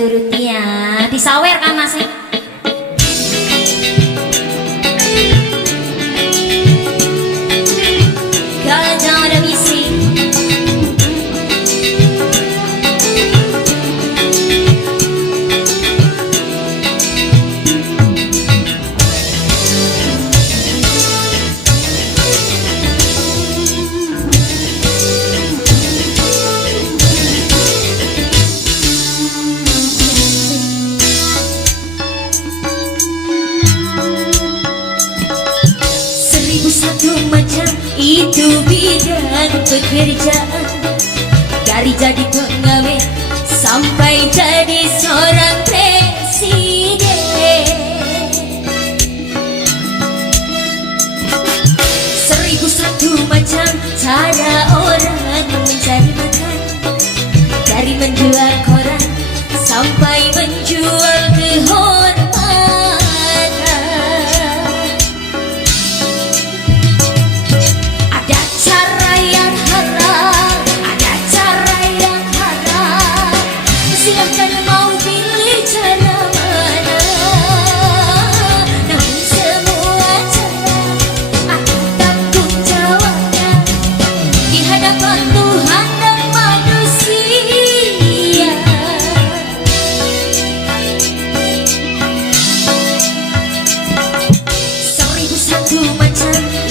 turuti ya, disawer kan masih. Kalau jangan ada misi. Satu macam itu bidang pekerjaan, dari jadi pegawai sampai jadi seorang presiden. 1001 macam cara orang mencari makan, dari menjual koran sampai menjual kehormatan.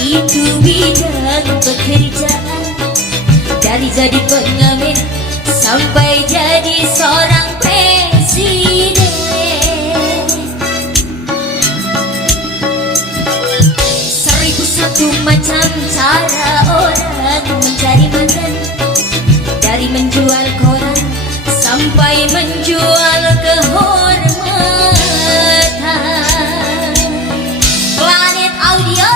Itu bidang pekerjaan, dari jadi pengamen sampai jadi seorang presiden. 1001 macam cara orang mencari makan, dari menjual koran sampai menjual kehormatan. Planet Audio.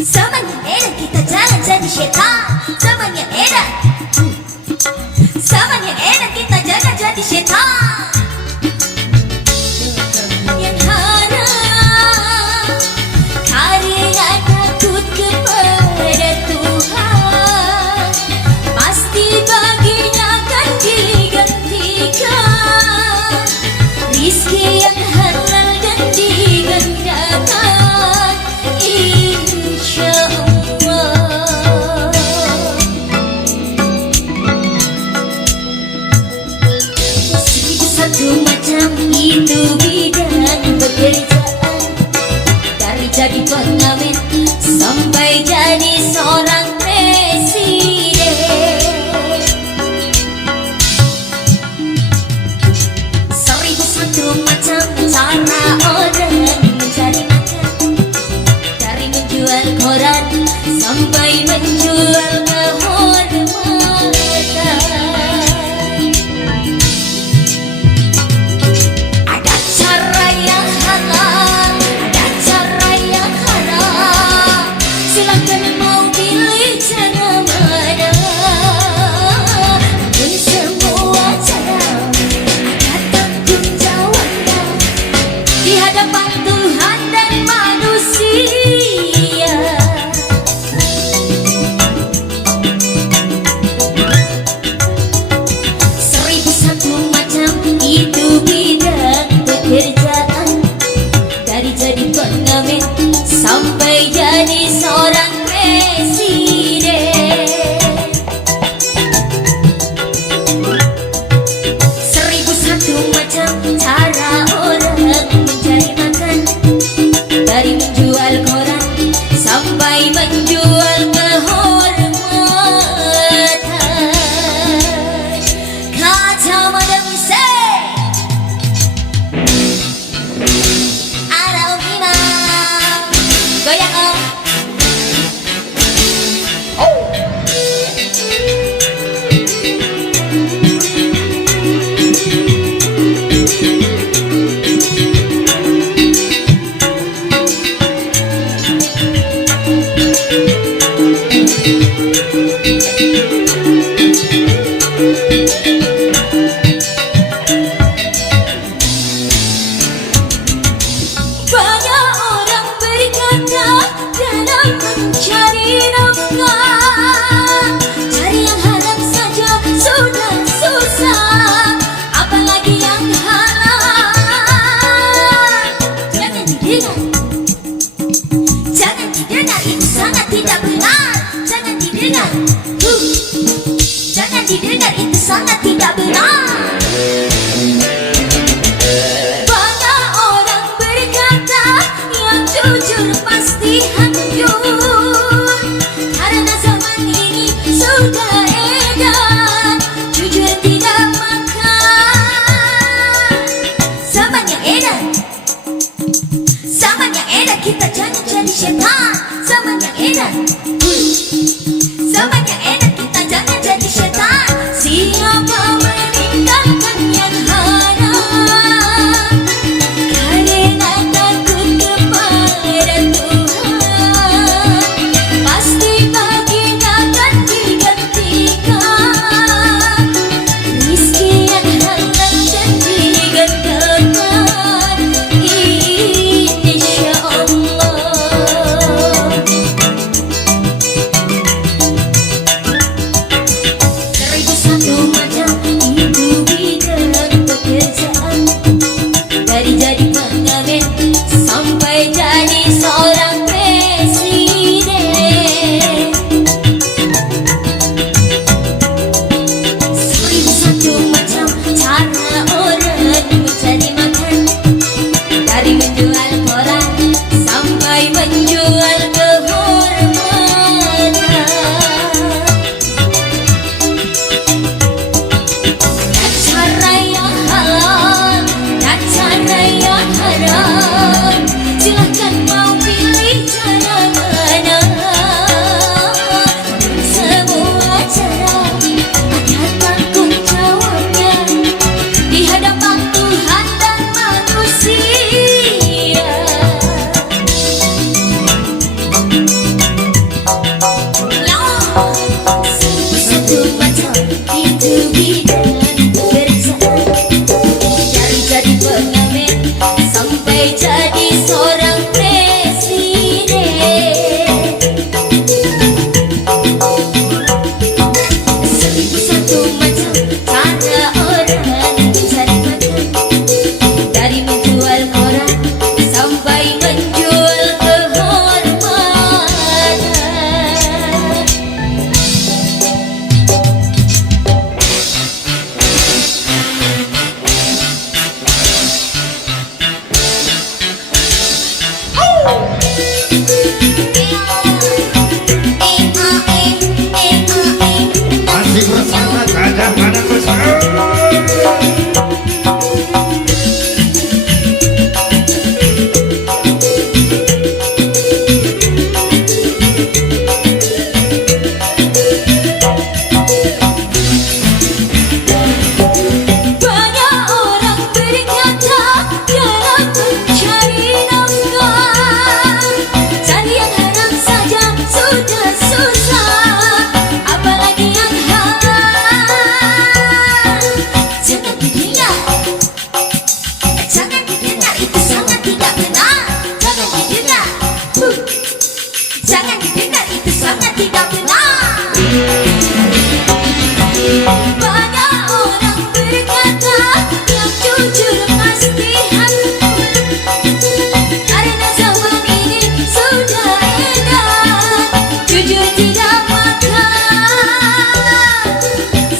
Zaman yang edan kita jangan jadi setan. Zaman yang edan, zaman yang edan kita jangan jadi setan. Yang haram karena takut kepada Tuhan, pasti baginya akan digantikan rizki yang halal dan digandakan. sangat tidak benar. Banyak orang berkata yang jujur pasti hancur, karena zaman ini sudah edan jujur tidak makan. Zaman yang edan, zaman yang edan, kita jangan jadi setan. Zaman yang edan, zaman yang edan, kita jangan jadi setan. Siapa meninggalkan yang haram karena takut kepada Tuhan, pasti baginya akan digantikan rizki yang halal dan digandakan, insya Allah. Seribu satu macam itu bidang pekerjaan, dari jadi pengamen sampai jadi seorang presiden. Seribu satu macam cara orang mencari makan, dari menjual koran sampai menjual kehormatan. Dan cara yang halal dan cara yang haram, silahkan mau pilih cara mana. Semua cara ada tanggung jawabnya di hadapan Tuhan dan manusia. Satu macam itu bidang pekerjaan, dari jadi pengamen sampai jadi seorang presiden. Seribu satu macam cara orang mencari makan, dari menjual koran sampai menjual kehormatan. Masih bersama Gajah Mada Besar. Banyak orang berkata dalam mencari nafkah, cari yang haram saja sudah susah, apalagi yang halal. Jangan didengar, jangan didengar, itu sangat tidak benar. Jangan didengar, jangan didengar, itu sangat tidak benar. Banyak orang berkata yang jujur pasti hancur, karena zaman ini sudah edan jujur tidak makan.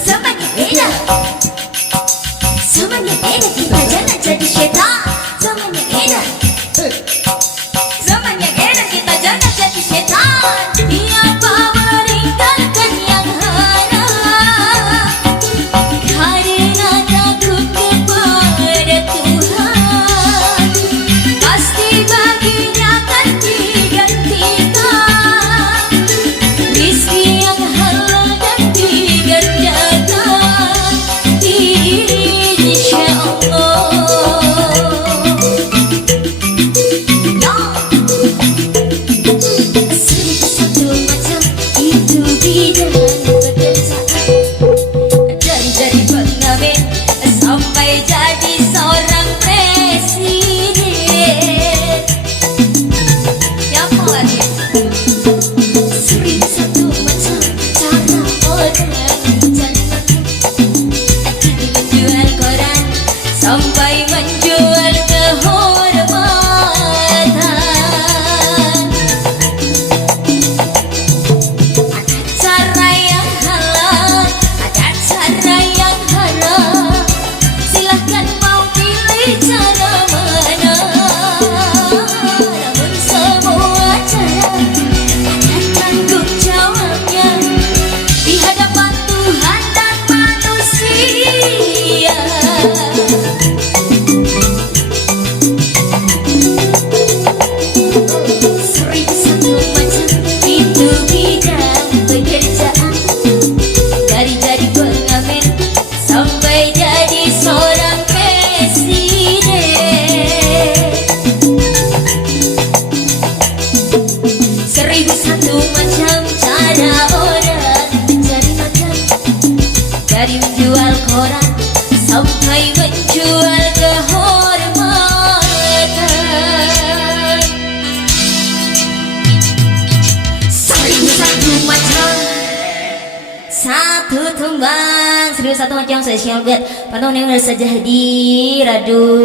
Zaman yang edan, zaman yang edan, kita jangan jadi setan. Zaman yang edan, zaman yang edan, kita jangan jadi setan. Siapa meninggalkan yang haram karena takut kepada Tuhan, pasti baginya akan digantikan rizki yang halal dan digandakan, insya Allah. Seribu satu macam itu bidang pekerjaan, dari jadi pengamen sampai jadi seorang presiden. Ya apa lagi? Seribu satu macam cara orang mencari makan, dari menjual koran sampai menjual kehormatan. Ada cara yang halal, ada cara Seribu satu macam cara orang mencari makan, dari menjual koran sampai menjual kehormatan. Seribu satu macam, satu tumbang, seribu satu macam spesial buat para yang saja di Radu.